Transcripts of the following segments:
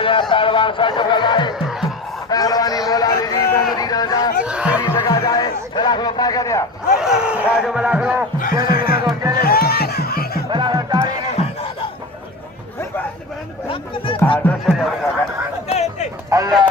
पहलवान साजो गया है पहलवानी बोला लीजिए मोहम्मदी राजा श्री सका जाए मलाखरो क्या कर दिया साजो मलाखरो चले मदो चले मलाखरो तारीख दूसरे अल्लाह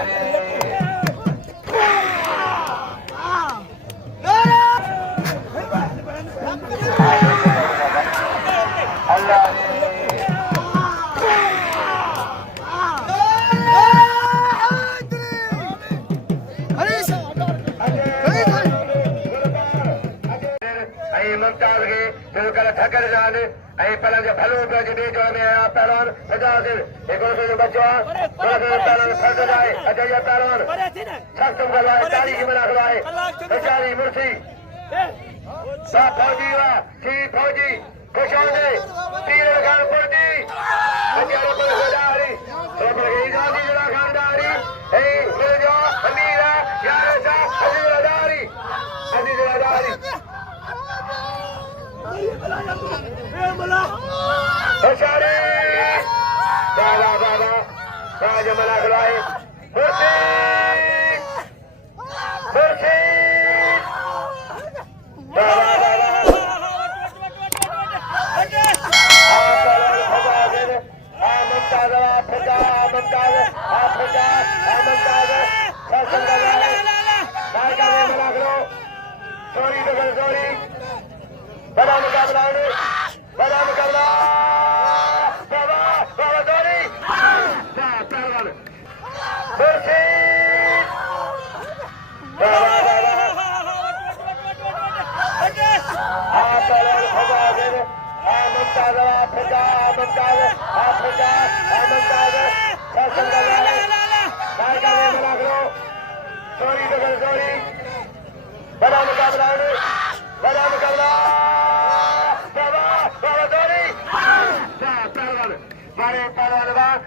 मुमताज के जो कल थकर जाने पहले जो भलो पे जो जो में आया पहलवान हजार दिन एक और जो बच्चा पहलवान फंस जाए अच्छा ये पहलवान सख्त गलवाए तारी की बना गलवाए बेचारी मुर्सी साहब फौजी वा ठीक फौजी खुश हो गए तीर खान फौजी बेचारे पर गदारी तो पर इजाजी जरा खानदारी ए मिल जा अमीरा यार सा अजीरादारी अजीरादारी बेचारे बाबा बाबा राजा मलाखरा है मुर्सी मुर्सी बाबा बड़ा मुकाबला है बड़ा मुकाबला बाबा बाबा दौरी पहलवान मुर्शी बाबा बाबा पहलवान खजा दे मुमताज अफ्रीका मुमताज अफ्रीका मुमताज मलाखरो चोरी डबल चोरी बड़ा मुकाबला है बड़ा मुकाबला बड़े पहलवान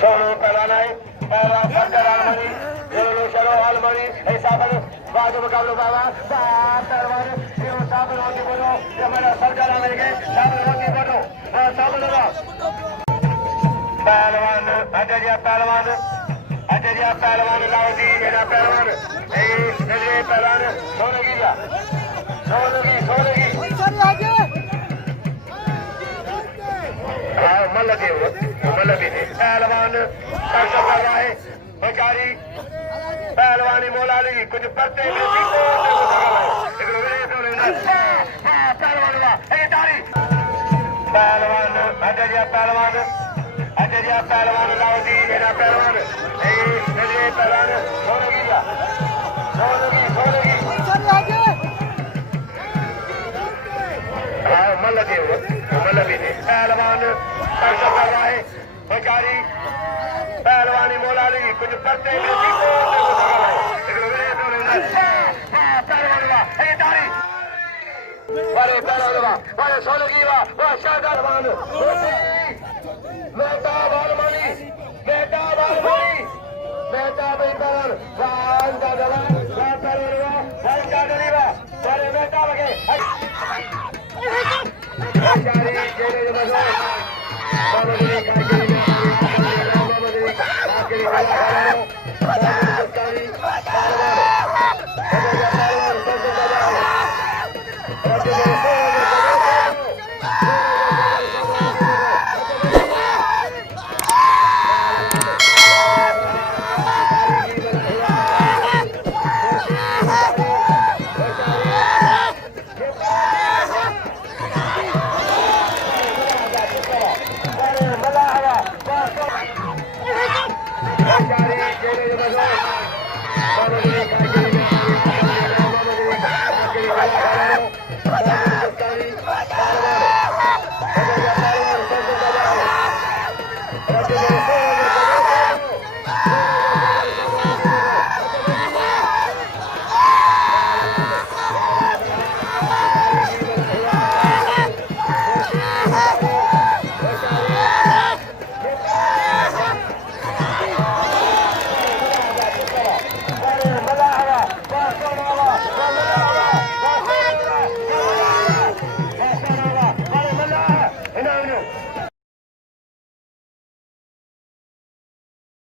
सोनू पहलवान है पहला फर्दर आलमनी जोलो शरो आलमनी ऐसा पर बाजू मुकाबलो बाबा पहलवान ये साबर होती बोलो ये हमारा फर्दर आलमनी के साबर होती बोलो साबर होगा पहलवान अजय पहलवान लाहौती मेरा पहलवान ये पहलवान सोनेगी मलकी पहलवान है बेचारी पहलवानी मोला ली कुछ पत्ते पहलवान अजय पहलवान लाहौती मेरा पहलवान पहलवान सोनेगी मलकी पहलवान है बेचारी पहलवानी मोला ली कुछ पत्ते बड़े पहलवान बड़े सोलगी वा शाहदार मेहता बालमणि मेहता भाई पहलवान बड़े मेहता लगे